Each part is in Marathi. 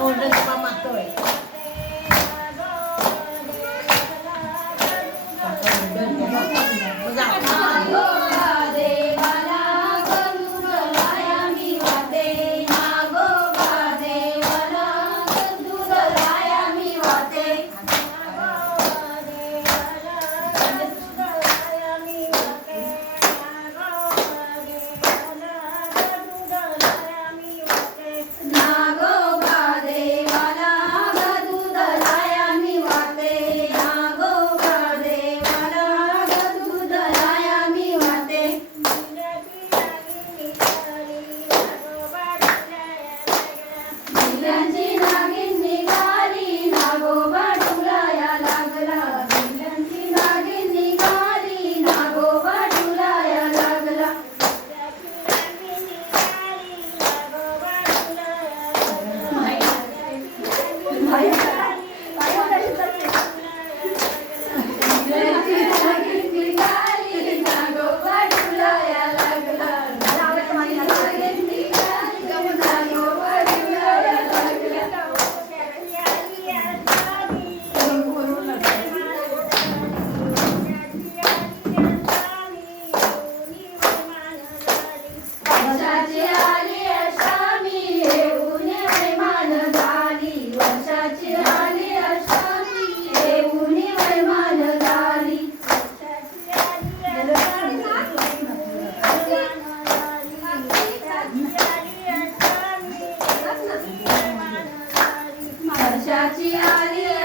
Golden sa mama to eh. वर्षाची आली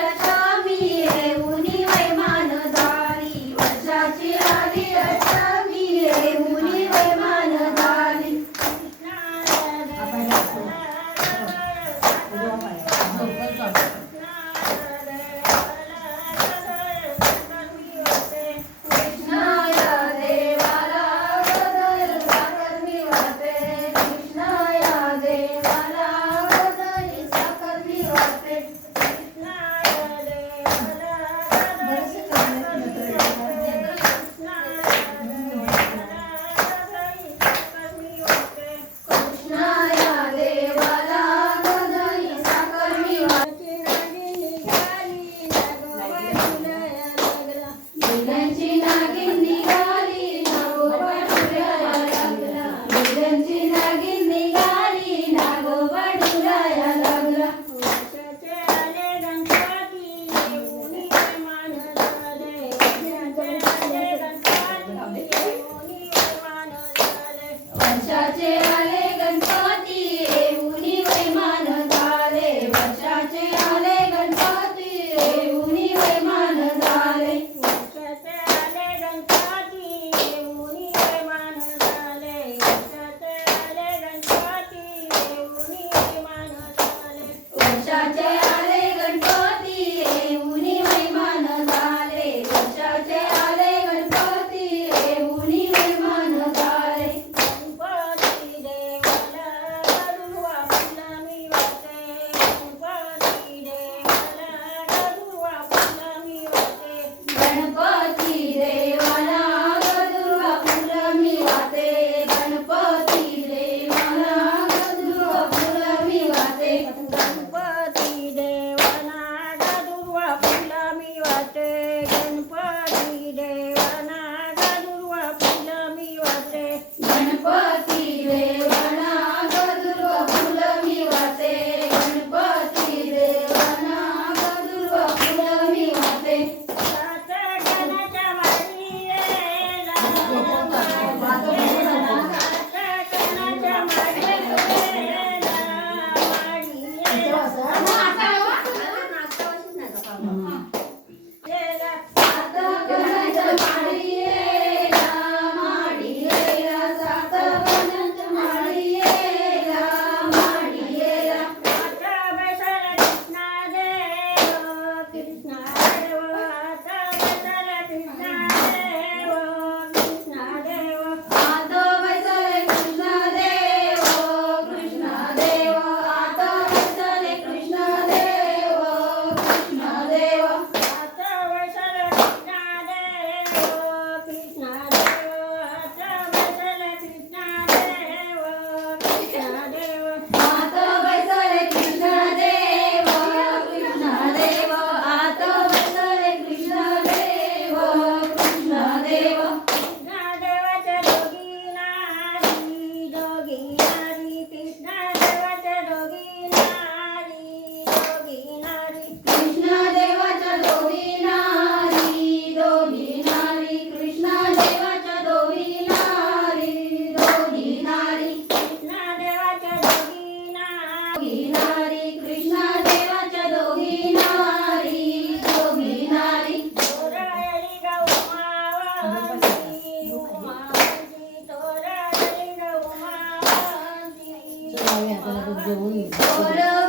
Yang akan.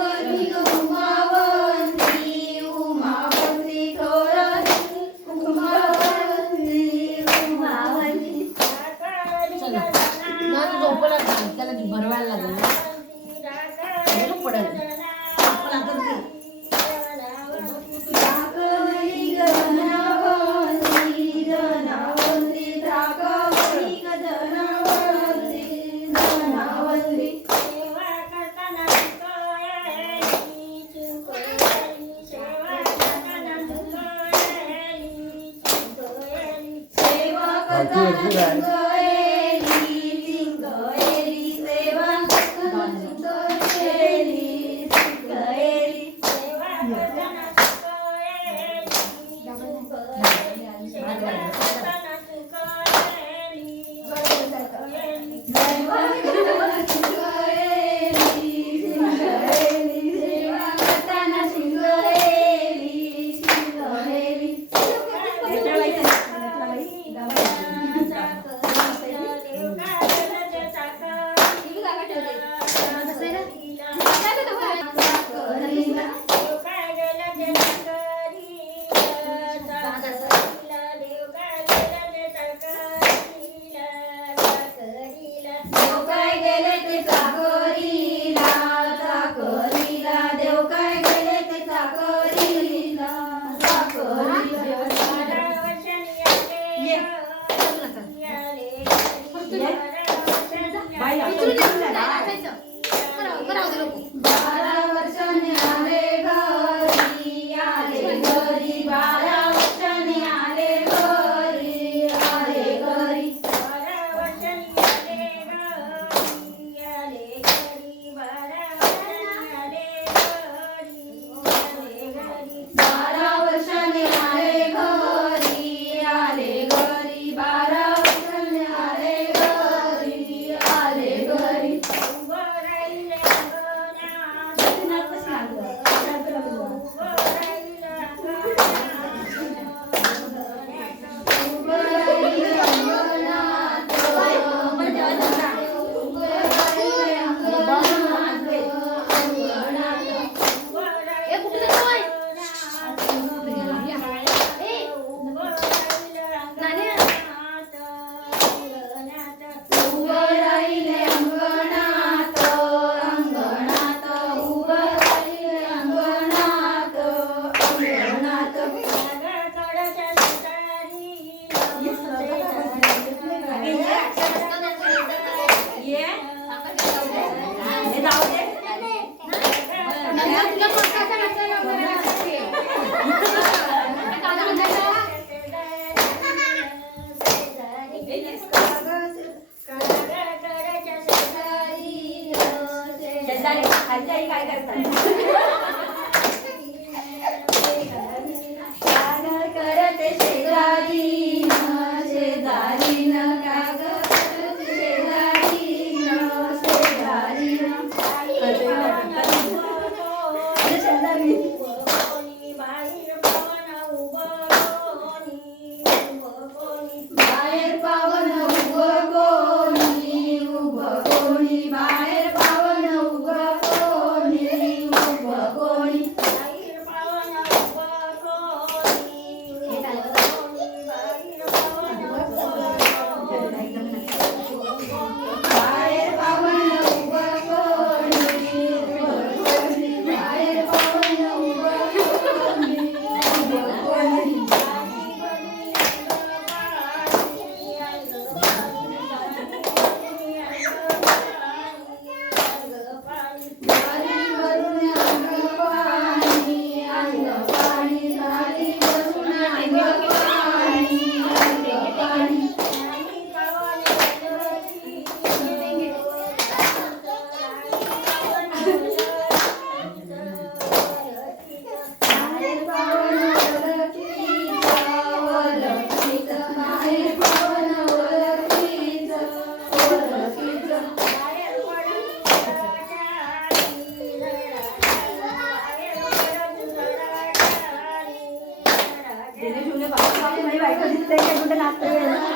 दिले जुने बायका दिसते कुठे नाचते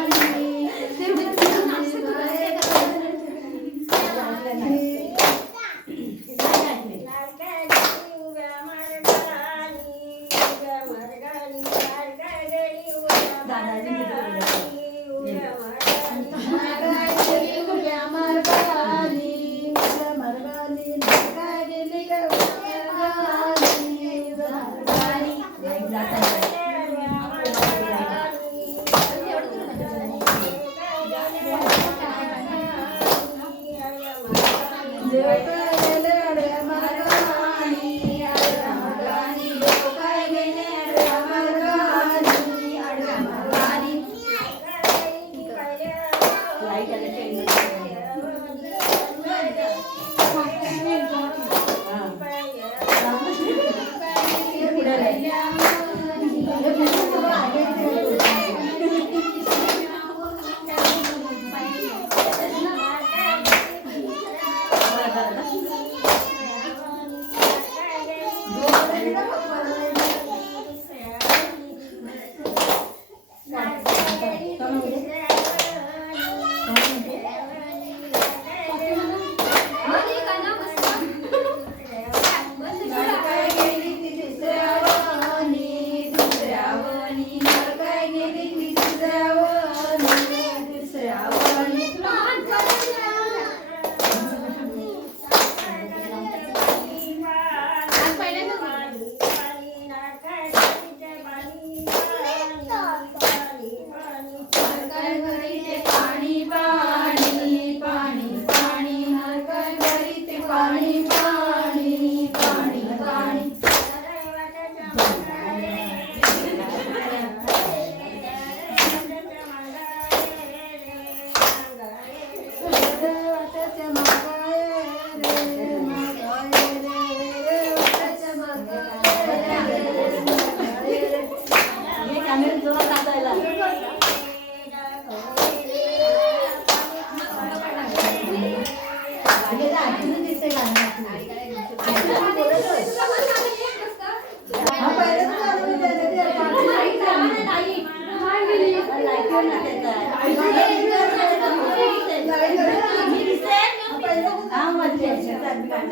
ಚೆನ್ನಾಗಿದೆ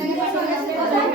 ¿Qué pasa? ¿Qué?